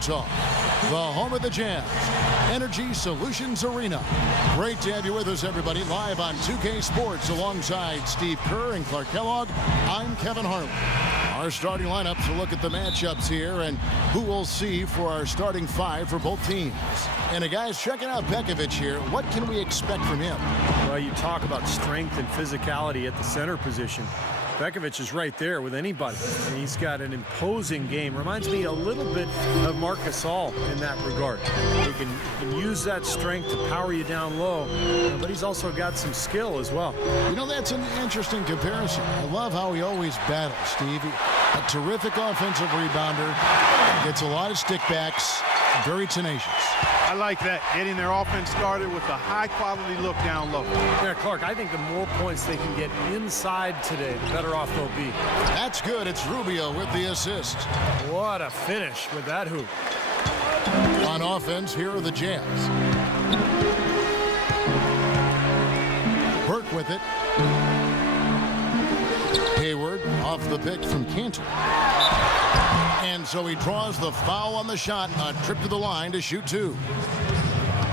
Utah, the home of the Jazz, Energy Solutions Arena. Great to have you with us, everybody, live on 2K Sports alongside Steve Kerr and Clark Kellogg. I'm Kevin Harlan. Our starting lineups will look at the matchups here and who we'll see for our starting five for both teams. And guys, checking out Pekovic here, what can we expect from him? Well, you talk about strength and physicality at the center position. Pekovic is right there with anybody. And he's got an imposing game. Reminds me a little bit of Marc Gasol in that regard. He can use that strength to power you down low, but he's also got some skill as well. You know, that's an interesting comparison. I love how he always battles, Steve. A terrific offensive rebounder, gets a lot of stickbacks, very tenacious. I like that, getting their offense started with a high-quality look down low. Yeah, Clark, I think the more points they can get inside today, the better off they'll be. That's good. It's Rubio with the assist. What a finish with that hoop. On offense, here are the Jazz. Burke with it. Hayward off the pick from Cantor. And so he draws the foul on the shot, a trip to the line to shoot two.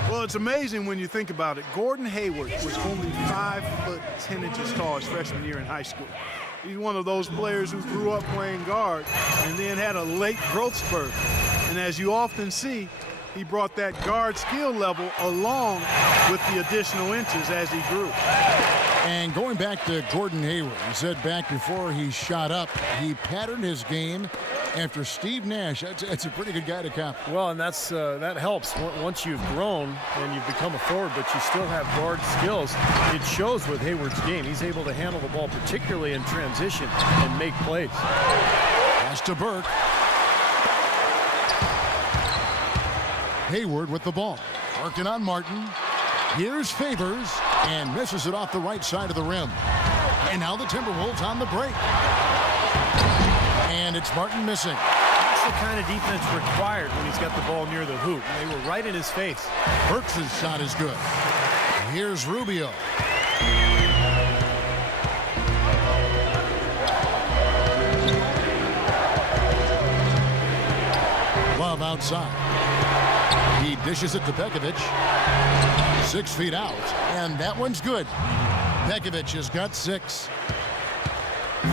Well, it's amazing when you think about it. Gordon Hayward was only 5'10" tall his freshman year in high school. He's one of those players who grew up playing guard and then had a late growth spurt. And as you often see, he brought that guard skill level along with the additional inches as he grew. And going back to Gordon Hayward, he said back before he shot up, he patterned his game after Steve Nash. That's a pretty good guy to copy. Well, and that helps. Once you've grown and you've become a forward, but you still have guard skills, it shows with Hayward's game. He's able to handle the ball, particularly in transition, and make plays. Pass to Burke. Hayward with the ball. Working on Martin. Here's Favors, and misses it off the right side of the rim. And now the Timberwolves on the break. And it's Martin missing. That's the kind of defense required when he's got the ball near the hoop. They were right in his face. Burks' shot is good. Here's Rubio. Love outside. He dishes it to Pekovic. 6 feet out, and that one's good. Pekovic has got 6.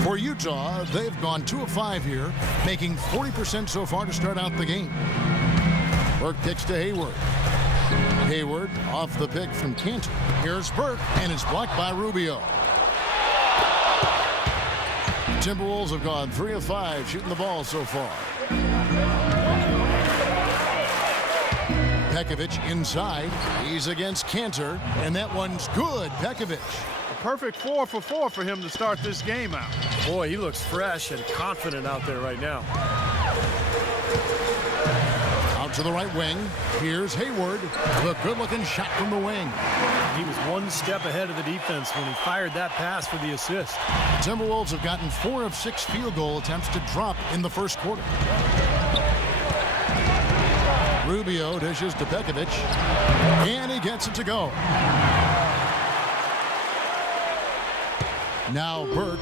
For Utah, they've gone 2 of 5 here, making 40% so far to start out the game. Burke kicks to Hayward. Hayward off the pick from Cantor. Here's Burke, and it's blocked by Rubio. Timberwolves have gone 3 of 5 shooting the ball so far. Pekovic inside. He's against Cantor, and that one's good. Pekovic. A perfect 4 for 4 for him to start this game out. Boy, he looks fresh and confident out there right now. Out to the right wing. Here's Hayward. The good-looking shot from the wing. He was one step ahead of the defense when he fired that pass for the assist. The Timberwolves have gotten 4 of 6 field goal attempts to drop in the first quarter. Rubio dishes to Pekovic, and he gets it to go. Now Burke.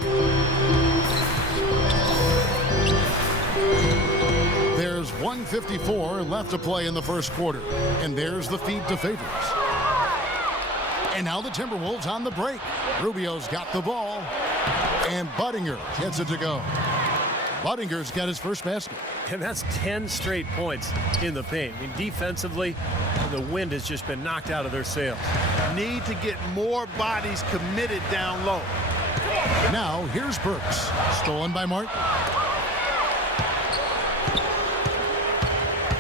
There's 1:54 left to play in the first quarter, and there's the feed to Favors. And now the Timberwolves on the break. Rubio's got the ball, and Budinger gets it to go. Budinger's got his first basket. And that's 10 straight points in the paint. I mean, defensively, the wind has just been knocked out of their sails. Need to get more bodies committed down low. Now, here's Burks. Stolen by Martin.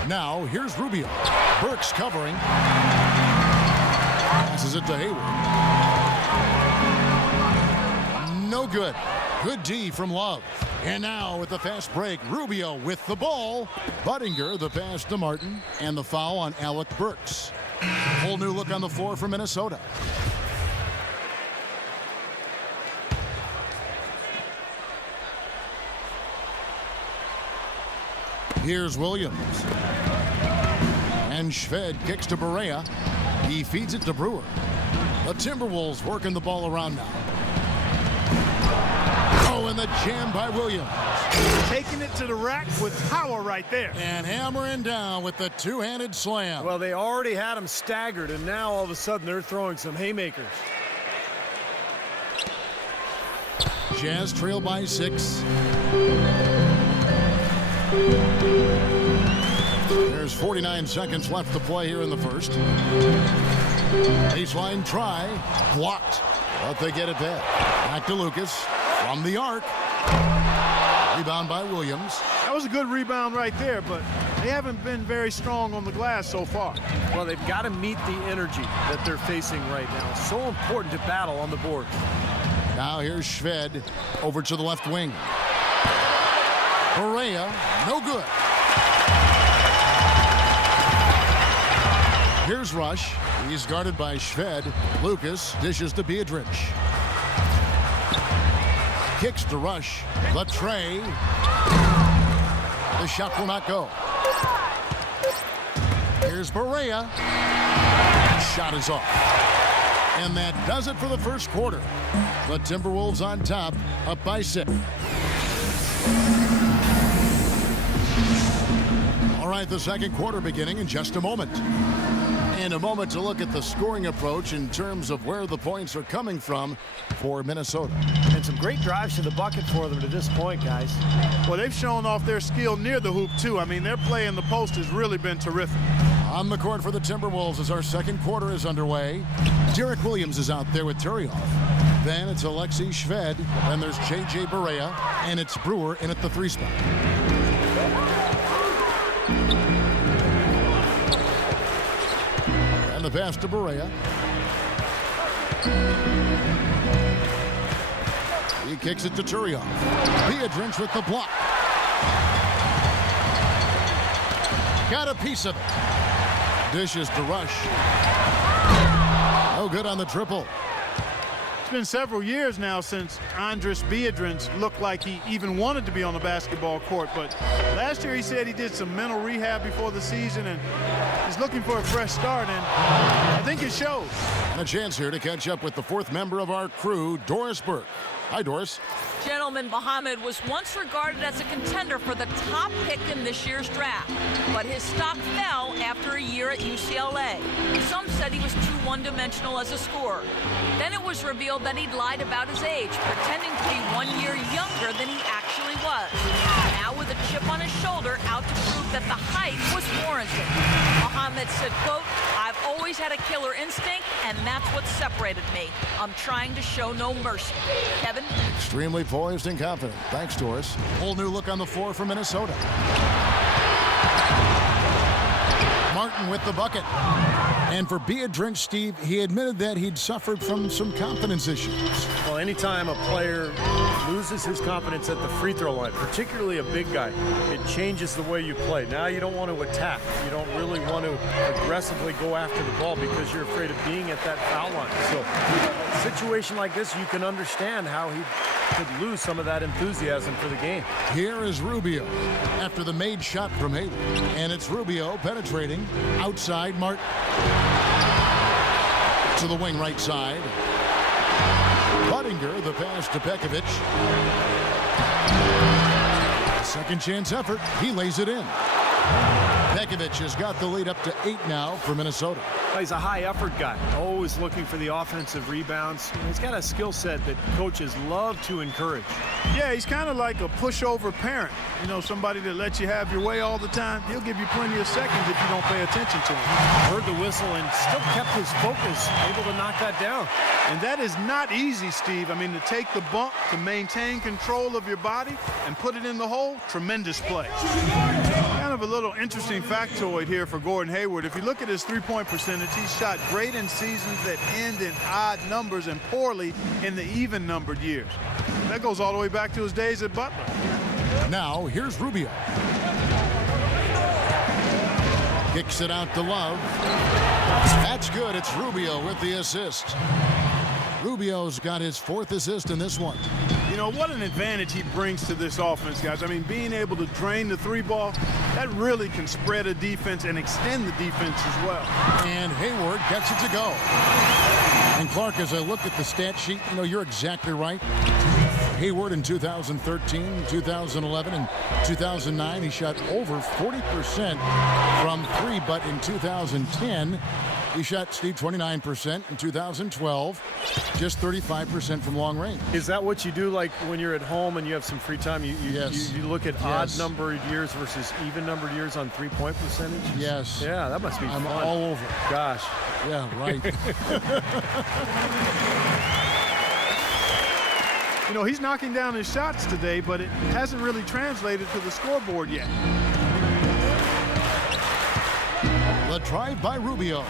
Now, here's Rubio. Burks covering. Passes it to Hayward. No good. Good D from Love. And now with the fast break, Rubio with the ball. Budinger, the pass to Martin, and the foul on Alec Burks. Whole new look on the floor for Minnesota. Here's Williams. And Shved kicks to Barea. He feeds it to Brewer. The Timberwolves working the ball around now. and the jam by Williams. Taking it to the rack with power right there. And hammering down with the two-handed slam. Well, they already had him staggered, and now all of a sudden they're throwing some haymakers. Jazz trail by 6. There's 49 seconds left to play here in the first. Baseline try, blocked, but they get it back. Back to Lucas from the arc. Rebound by Williams. That was a good rebound right there, but they haven't been very strong on the glass so far. Well, they've got to meet the energy that they're facing right now. It's so important to battle on the board. Now here's Shved over to the left wing. Correa, no good. Here's Rush. He's guarded by Shved. Lucas dishes to Beatrice. Kicks to Rush. The tray. The shot will not go. Here's Correa. Shot is off. And that does it for the first quarter. The Timberwolves on top, up by 6. All right, the second quarter beginning in just a moment. In a moment to look at the scoring approach in terms of where the points are coming from for Minnesota. And some great drives to the bucket for them to this point, guys. Well, they've shown off their skill near the hoop, too. I mean, their play in the post has really been terrific. On the court for the Timberwolves as our second quarter is underway. Derek Williams is out there with Turioff. Then it's Alexei Shved. Then there's J.J. Barea. And it's Brewer in at the 3 spot. And the pass to Barea. He kicks it to Turioff. Beatrice with the block. Got a piece of it. Dishes to Rush. No good on the triple. It's been several years now since Andris Beatrice looked like he even wanted to be on the basketball court. But last year he said he did some mental rehab before the season and is looking for a fresh start. And I think it shows. And a chance here to catch up with the fourth member of our crew, Doris Burke. Hi, Doris. Gentleman Muhammad was once regarded as a contender for the top pick in this year's draft, but his stock fell after a year at UCLA. Some said he was too one-dimensional as a scorer. Then it was revealed that he'd lied about his age, pretending to be 1 year younger than he actually was. Now with a chip on his shoulder, out to prove that the height was warranted. Muhammad said, quote, "I've always had a killer instinct, and that's what separated me. I'm trying to show no mercy." Kevin? Extremely poised and confident. Thanks, Doris. Whole new look on the floor for Minnesota. Martin with the bucket. And for Beatrice, Steve, he admitted that he'd suffered from some confidence issues. Well, anytime a player loses his confidence at the free throw line, particularly a big guy, it changes the way you play. Now you don't want to attack. You don't really want to aggressively go after the ball because you're afraid of being at that foul line. So a situation like this, you can understand how he could lose some of that enthusiasm for the game. Here is Rubio after the made shot from Hayward. And it's Rubio penetrating outside Martin. To the wing right side. Buttinger, the pass to Pekovic. Second chance effort. He lays it in. Pekovic has got the lead up to 8 now for Minnesota. He's a high effort guy, always looking for the offensive rebounds. He's got a skill set that coaches love to encourage. Yeah, he's kind of like a pushover parent. You know, somebody that lets you have your way all the time. He'll give you plenty of seconds if you don't pay attention to him. Heard the whistle and still kept his focus, able to knock that down. And that is not easy, Steve. I mean, to take the bump, to maintain control of your body, and put it in the hole, tremendous play. Kind of a little interesting factoid here for Gordon Hayward. If you look at his three-point percentage, he's shot great in seasons that end in odd numbers and poorly in the even-numbered years. That goes all the way back to his days at Butler. Now, here's Rubio. Kicks it out to Love. That's good. It's Rubio with the assist. Rubio's got his 4th assist in this one. You know, what an advantage he brings to this offense, guys. I mean, being able to drain the 3-ball, that really can spread a defense and extend the defense as well. And Hayward gets it to go. And Clark, as I look at the stat sheet, you know, you're exactly right. Hayward in 2013, 2011, and 2009. He shot over 40% from three, but in 2010, he shot, Steve, 29%. In 2012, just 35% from long range. Is that what you do, like when you're at home and you have some free time? You look at odd numbered years versus even numbered years on three-point percentage? Yes. Yeah, that must be I'm fun. all over. Gosh. Yeah, right. You know, he's knocking down his shots today, but it hasn't really translated to the scoreboard yet. The drive by Rubio.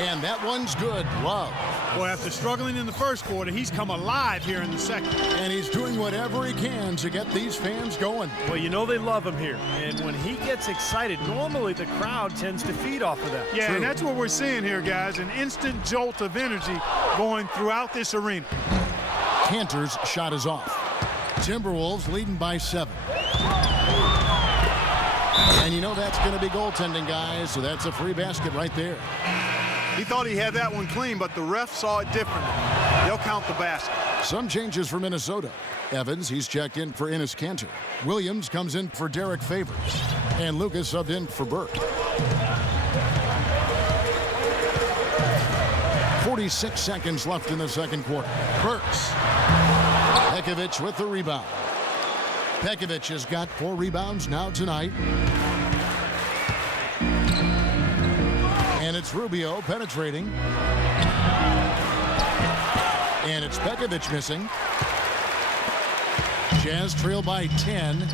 And that one's good. Love. Boy, after struggling in the first quarter, he's come alive here in the second. And he's doing whatever he can to get these fans going. Well, you know they love him here. And when he gets excited, normally the crowd tends to feed off of that. Yeah, and that's what we're seeing here, guys. An instant jolt of energy going throughout this arena. Cantor's shot is off. Timberwolves leading by 7. And you know that's going to be goaltending, guys, so that's a free basket right there. He thought he had that one clean, but the ref saw it differently. They'll count the basket. Some changes for Minnesota. Evans, he's checked in for Enes Kanter. Williams comes in for Derek Favors. And Lucas subbed in for Burke. 46 seconds left in the second quarter. Burks. Pekovic with the rebound. Pekovic has got 4 rebounds now tonight. And it's Rubio penetrating. And it's Pekovic missing. Jazz trail by 10.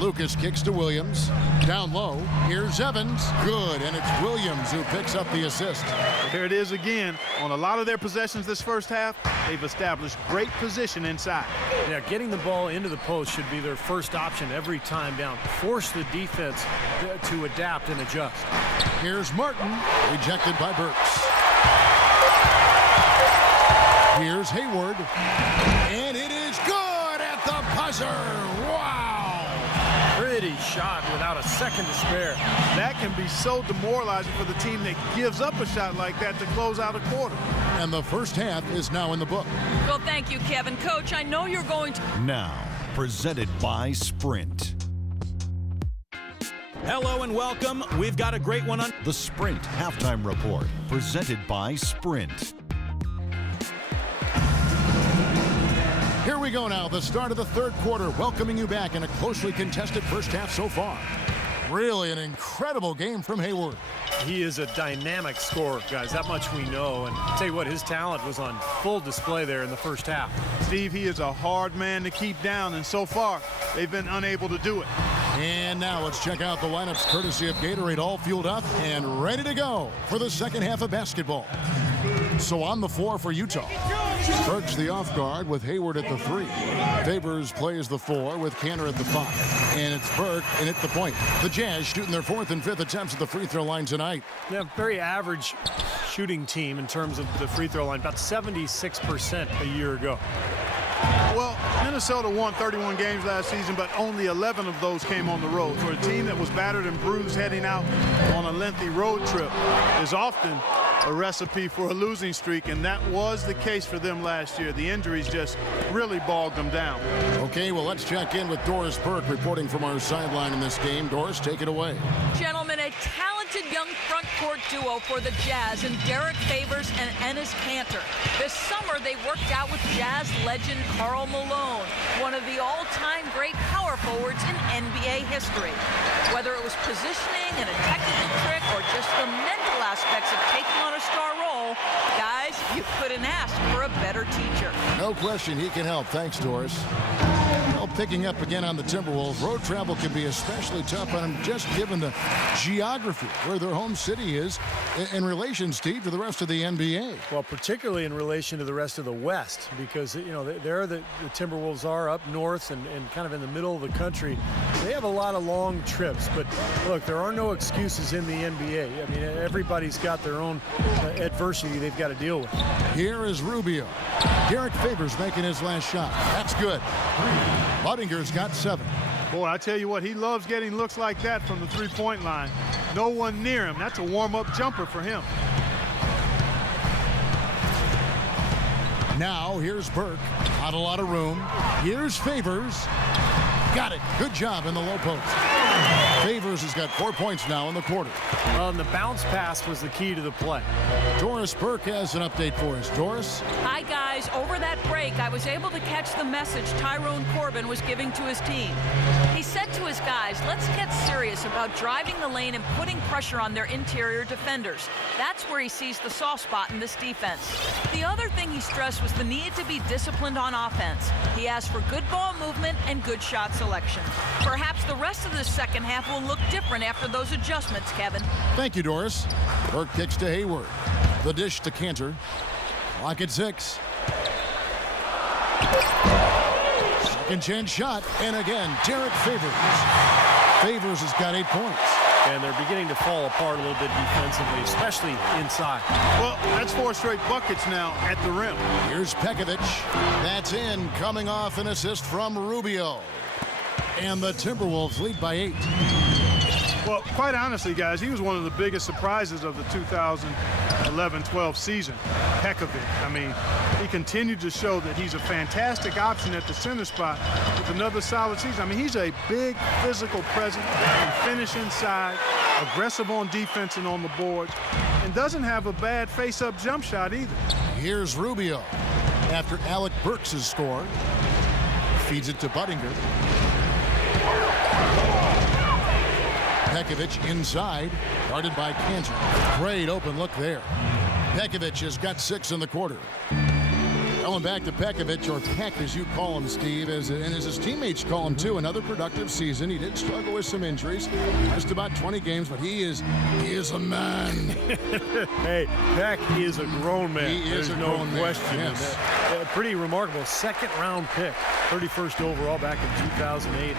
Lucas kicks to Williams. Down low. Here's Evans. Good. And it's Williams who picks up the assist. Here it is again. On a lot of their possessions this first half, they've established great position inside. Yeah, getting the ball into the post should be their first option every time down. Force the defense to adapt and adjust. Here's Martin. Rejected by Burks. Here's Hayward. And it is good at the buzzer. Wow. Pretty shot without a second to spare. That can be so demoralizing for the team that gives up a shot like that to close out a quarter. And the first half is now in the book. Well, thank you, Kevin. Coach, I know you're going to... Now, presented by Sprint. Hello and welcome. We've got a great one on The Sprint Halftime Report, presented by Sprint. Here we go now, the start of the third quarter, welcoming you back in a closely contested first half so far. Really an incredible game from Hayward. He is a dynamic scorer, guys. That much we know. And I'll tell you what, his talent was on full display there in the first half. Steve, he is a hard man to keep down, and so far, they've been unable to do it. And now let's check out the lineups courtesy of Gatorade, all fueled up and ready to go for the second half of basketball. So on the floor for Utah. Burks the off guard with Hayward at the 3. Favors plays the 4 with Kanter at the 5. And it's Burke and at the point. The Jazz shooting their 4th and 5th attempts at the free throw line tonight. Yeah, very average shooting team in terms of the free throw line, about 76% a year ago. Well, Minnesota won 31 games last season, but only 11 of those came on the road. For a team that was battered and bruised heading out on a lengthy road trip is often a recipe for a losing streak, and that was the case for them last year. The injuries just really bogged them down. Okay, well, let's check in with Doris Burke reporting from our sideline in this game. Doris, take it away. Gentlemen, a talented young front court duo for the Jazz in Derek Favors and Enes Kanter. This summer, they worked out with Jazz legend Karl Malone, one of the all-time great power forwards in NBA history. Whether it was positioning and a technical trick or just the mental aspects of taking on a star role, guys, you couldn't ask for a better teacher. No question, he can help. Thanks, Doris. Well, picking up again on the Timberwolves, road travel can be especially tough on them just given the geography where their home city is in relation, Steve, to the rest of the NBA. Well, particularly in relation to the rest of the West, because, you know, there the Timberwolves are up north and kind of in the middle of the country. They have a lot of long trips, but look, there are no excuses in the NBA. I mean, everybody's got their own adversity they've got to deal with. Here is Rubio. Derek Favors making his last shot. That's good. Buddinger's got 7. Boy, I tell you what, he loves getting looks like that from the three-point line. No one near him. That's a warm-up jumper for him. Now here's Burke Not a lot of room. Here's Favors. Got it. Good job in the low post. Favors has got 4 points now in the quarter. Well, and the bounce pass was the key to the play. Doris Burke has an update for us. Doris? Hi, guys. Over that break, I was able to catch the message Tyrone Corbin was giving to his team. He said to his guys, let's get serious about driving the lane and putting pressure on their interior defenders. That's where he sees the soft spot in this defense. The other thing he stressed was the need to be disciplined on offense. He asked for good ball movement and good shot selection. Perhaps the rest of the second half will look different after those adjustments, Kevin. Thank you, Doris. Burke kicks to Hayward. The dish to Cantor. Clock at 6. Second chance shot, and again, Derek Favors. Favors has got 8 points. And they're beginning to fall apart a little bit defensively, especially inside. Well, that's 4 straight buckets now at the rim. Here's Pekovic. That's in, coming off an assist from Rubio. And the Timberwolves lead by 8. Well, quite honestly, guys, he was one of the biggest surprises of the 2011-12 season. Pekovic. I mean, he continued to show that he's a fantastic option at the center spot with another solid season. I mean, he's a big physical presence, can finish inside, aggressive on defense and on the boards, and doesn't have a bad face-up jump shot either. Here's Rubio. After Alec Burks' score, feeds it to Buttinger. Pekovic inside, guarded by Cantor. Great open look there. Pekovic has got 6 in the quarter. Going back to Pekovic, or Peck as you call him, Steve, and as his teammates call him too, another productive season. He did struggle with some injuries, just about 20 games, but he is a man. Hey, Peck is a grown man. He is There's a grown man, question. yes. Pretty remarkable second-round pick, 31st overall back in 2008.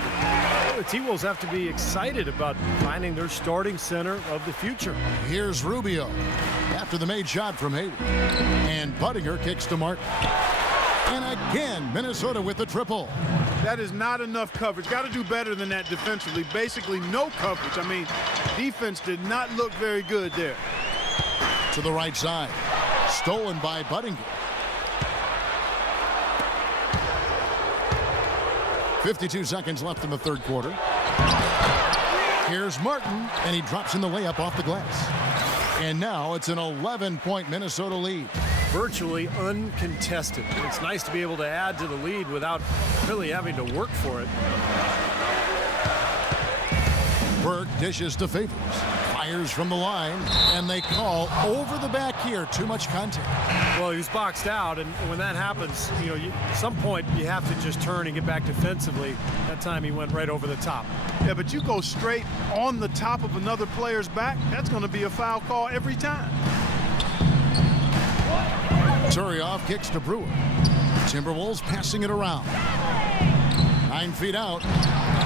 The T-Wolves have to be excited about finding their starting center of the future. Here's Rubio after the made shot from Hayward. And Buttinger kicks to Martin. And again, Minnesota with the triple. That is not enough coverage. Got to do better than that defensively. Basically no coverage. I mean, defense did not look very good there. To the right side. Stolen by Buttinger. 52 seconds left in the third quarter. Here's Martin, and he drops in the layup off the glass. And now it's an 11-point Minnesota lead. Virtually uncontested. It's nice to be able to add to the lead without really having to work for it. Burke dishes to Favors. Fires from the line, and they call over the back here. Too much contact. Well, he was boxed out, and when that happens, at some point you have to just turn and get back defensively. That time he went right over the top. Yeah, but you go straight on the top of another player's back, that's going to be a foul call every time. Turioff kicks to Brewer. Timberwolves passing it around. 9 feet out.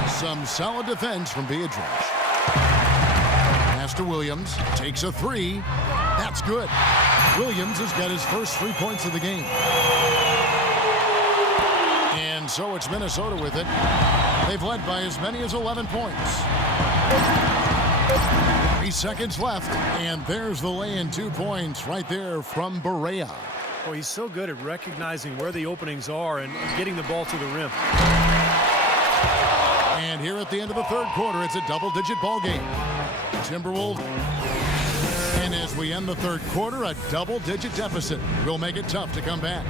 Some solid defense from Beatrice. Pass to Williams. Takes a 3. That's good. Williams has got his first 3 points of the game. And so it's Minnesota with it. They've led by as many as 11 points. 3 seconds left, and there's the lay-in 2 points right there from Barea. Well, he's so good at recognizing where the openings are and getting the ball to the rim. And here at the end of the third quarter, it's a double-digit ball game. Timberwolves. And as we end the third quarter, a double-digit deficit will make it tough to come back.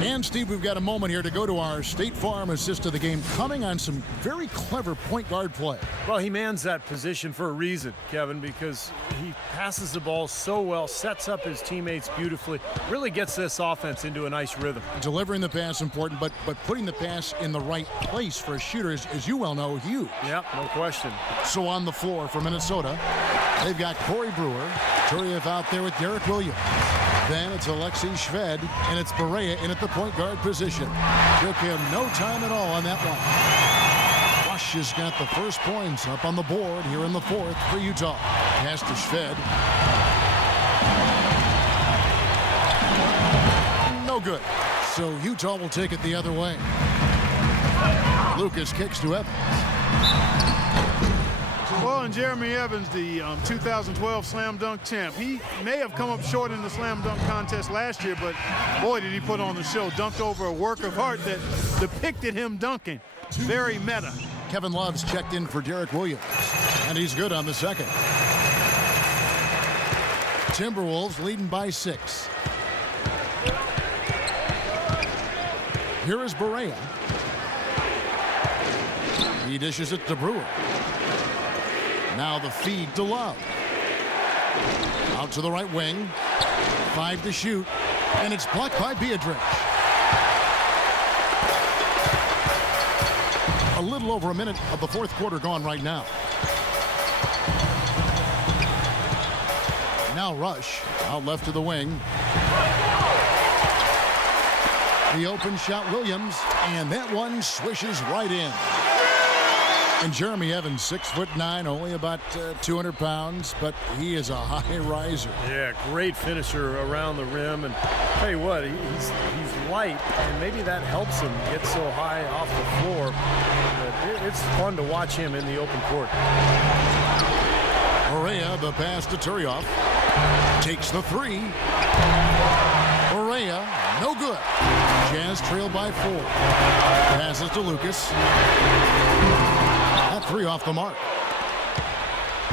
And, Steve, we've got a moment here to go to our State Farm assist of the game, coming on some very clever point guard play. Well, he mans that position for a reason, Kevin, because he passes the ball so well, sets up his teammates beautifully, really gets this offense into a nice rhythm. Delivering the pass important, but putting the pass in the right place for a shooter is, as you well know, huge. Yep, no question. So on the floor for Minnesota, they've got Corey Brewer, Turieff out there with Derek Williams. Then it's Alexei Shved, and it's Barea in at the point guard position. Took him no time at all on that one. Rush has got the first points up on the board here in the fourth for Utah. Pass to Shved. No good. So Utah will take it the other way. Lucas kicks to Evans. Well, and Jeremy Evans, the 2012 Slam Dunk champ, he may have come up short in the Slam Dunk contest last year, but boy, did he put on the show. Dunked over a work of art that depicted him dunking. Very meta. Kevin Love's checked in for Derek Williams, and he's good on the second. Timberwolves leading by 6. Here is Barea. He dishes it to Brewer. Now the feed to Love. Out to the right wing. 5 to shoot. And it's blocked by Beatrice. A little over a minute of the fourth quarter gone right now. Now Rush. Out left to the wing. The open shot, Williams. And that one swishes right in. And Jeremy Evans, 6'9", only about 200 pounds, but he is a high riser. Yeah, great finisher around the rim. And tell you what, he's light, and maybe that helps him get so high off the floor. But it's fun to watch him in the open court. Barea, the pass to Turioff. Takes the 3. Barea, no good. Jazz trail by 4. Passes to Lucas. That 3 off the mark.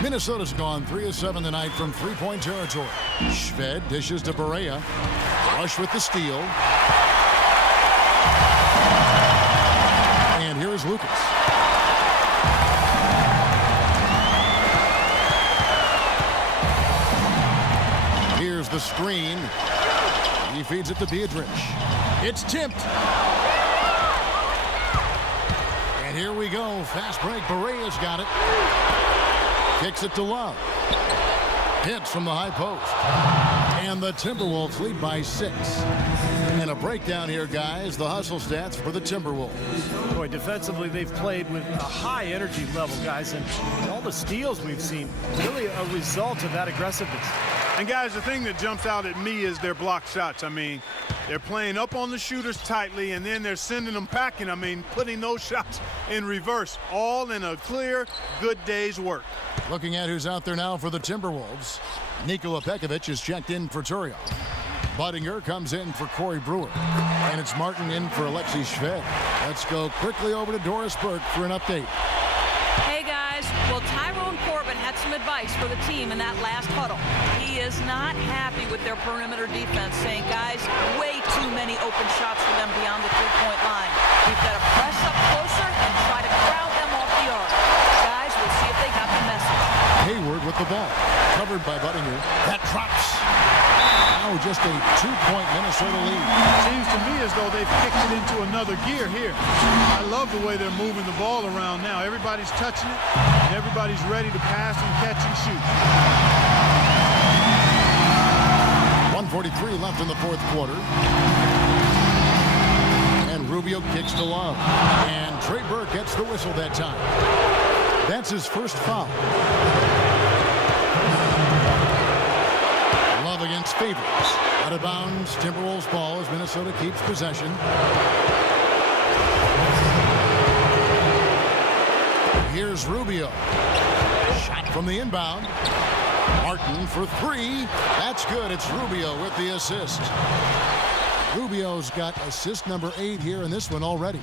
Minnesota's gone 3 of 7 tonight from three-point territory. Shved dishes to Barea. Rush with the steal. And here is Lucas. Here's the screen. He feeds it to Beatrice. It's tipped. And here we go. Fast break. Barea's got it. Kicks it to Love. Hits from the high post. And the Timberwolves lead by 6. And a breakdown here, guys. The hustle stats for the Timberwolves. Boy, defensively, they've played with a high energy level, guys. And all the steals we've seen, really a result of that aggressiveness. And guys, the thing that jumps out at me is their block shots. I mean, they're playing up on the shooters tightly, and then they're sending them packing. I mean, putting those shots in reverse, all in a clear, good day's work. Looking at who's out there now for the Timberwolves. Nikola Pekovic is checked in for Turioff. Budinger comes in for Corey Brewer. And it's Martin in for Alexei Shved. Let's go quickly over to Doris Burke for an update. Hey guys, well, Tyrone Corbin had some advice for the team in that last huddle. He is not happy with their perimeter defense, saying, guys, way too many open shots for them beyond the three-point line. We've got to press up closer and try to crowd them off the arc. Guys, we'll see if they got the message. Hayward with the ball. Covered by Budinger. That drops. Now just a 2-point Minnesota lead. Seems to me as though they've kicked it into another gear here. I love the way they're moving the ball around now. Everybody's touching it, and everybody's ready to pass and catch and shoot. 1:43 left in the fourth quarter. And Rubio kicks to Love. And Trey Burke gets the whistle that time. That's his first foul. Love against Favors. Out of bounds, Timberwolves ball as Minnesota keeps possession. Here's Rubio. Shot from the inbound. Martin for 3. That's good. It's Rubio with the assist. Rubio's got assist number 8 here in this one already.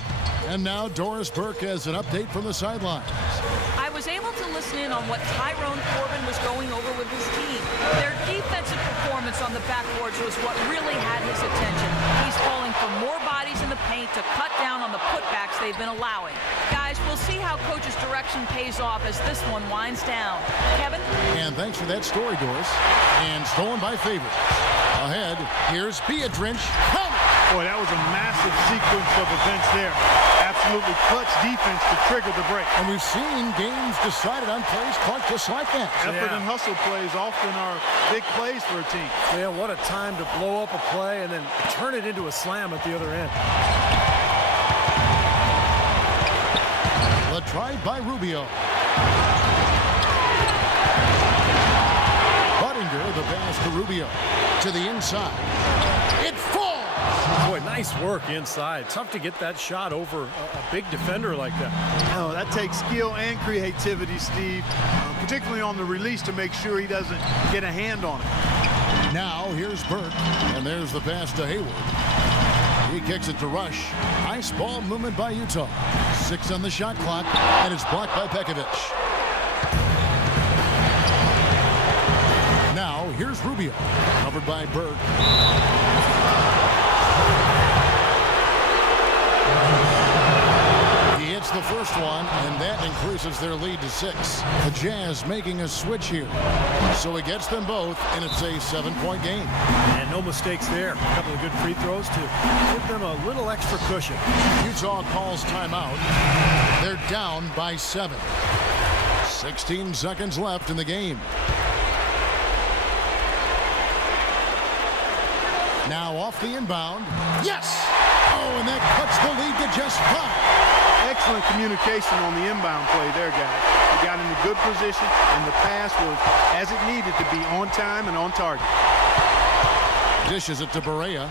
And now Doris Burke has an update from the sidelines. I was able to listen in on what Tyrone Corbin was going over with his team. Their defensive performance on the backboards was what really had his attention. He's calling for more bodies in the paint to cut down on the putbacks they've been allowing. Guys, we'll see how Coach's direction pays off as this one winds down. Kevin? And thanks for that story, Doris. And stolen by Favors. Ahead, here's Beatrice. Boy, that was a massive sequence of events there. Absolutely clutch defense to trigger the break. And we've seen games decided on plays caught just like that. Effort and hustle plays often are big plays for a team. Yeah, what a time to blow up a play and then turn it into a slam at the other end. The try by Rubio. Budinger, the pass to Rubio. To the inside. It falls. Boy, nice work inside. Tough to get that shot over a big defender like that. No, that takes skill and creativity, Steve, particularly on the release to make sure he doesn't get a hand on it. Now here's Burke, and there's the pass to Hayward. He kicks it to Rush. Nice ball movement by Utah. 6 on the shot clock, and it's blocked by Pekovic. Now here's Rubio, covered by Burke. He hits the first one, and that increases their lead to 6. The Jazz making a switch here. So he gets them both, and it's a 7-point game. And no mistakes there. A couple of good free throws to give them a little extra cushion. Utah calls timeout. They're down by 7. 16 seconds left in the game. Now off the inbound. Yes! Oh, and that cuts the lead to just 5. Excellent communication on the inbound play there, guys. He got in a good position, and the pass was as it needed to be, on time and on target. Dishes it to Barea,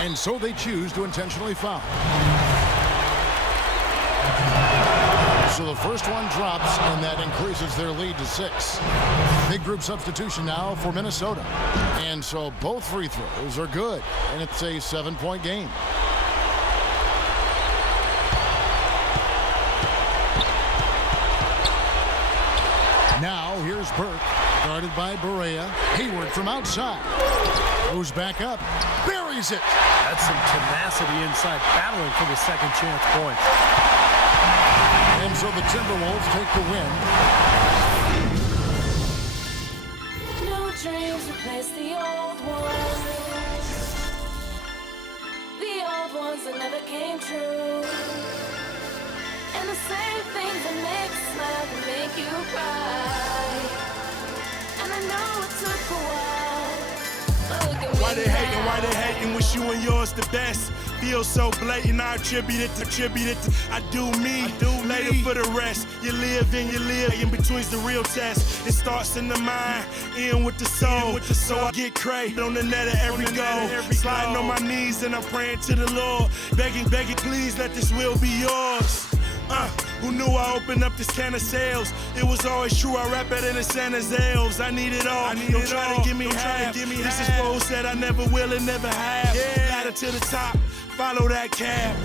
and so they choose to intentionally foul. So the first one drops, and that increases their lead to 6. Big group substitution now for Minnesota. And so both free throws are good, and it's a 7-point game. Now here's Burke, guarded by Barea. Hayward from outside. Goes back up, buries it. That's some tenacity inside, battling for the second chance points. And so the Timberwolves take the win. New dreams replace the old ones. The old ones that never came true. And the same things that make you smile can make you cry. And I know it took a while. But look at me Why they hating, wish you and yours the best. Feel so blatant, I attribute it to I do me, later for the rest. You live in between's the real test. It starts in the mind, end with the soul. So I get crazy on the net at every goal. Sliding on my knees and I'm praying to the Lord. Begging, please let this will be yours. Who knew I opened up this can of sales? It was always true, I rap better than Santa's elves. I need it all, don't try to give me half. This is for who said I never will and never have. Ladder to the top, follow that cab.